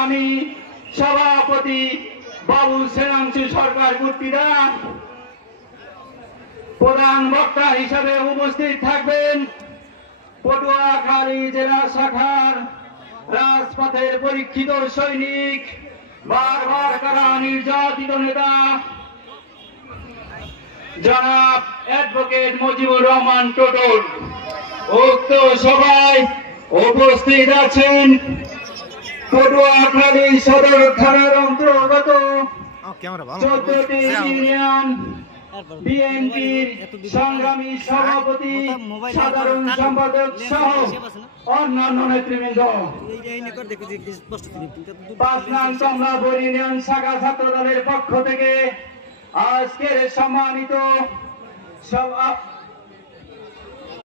আমি সভাপতি বাবু শ্রেণাংশু সরকার কর্তৃদান প্রধান বক্তা হিসাবে উপস্থিত থাকবেন পটুয়াখালী জেলা শাখার রাজপথের পরীক্ষিত সৈনিক বারবার কারা নির্যাতিত নেতা। জনাব অ্যাডভোকেট মুজিবুর রহমান টোটল উক্ত সভায় উপস্থিত আছেন পটুয়াখালী সদর থানার অন্তর্গত চোদ্দটি ইউনিয়ন বিএনপির সংগ্রামী সভাপতি সাধারণ সম্পাদক সহ অন্যান্য নেতৃবৃন্দ। পাঁচ নাম কমলাপুর ইউনিয়ন শাখা ছাত্র দলের পক্ষ থেকে আজকের সম্মানিত সভা-